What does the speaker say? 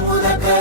அமுத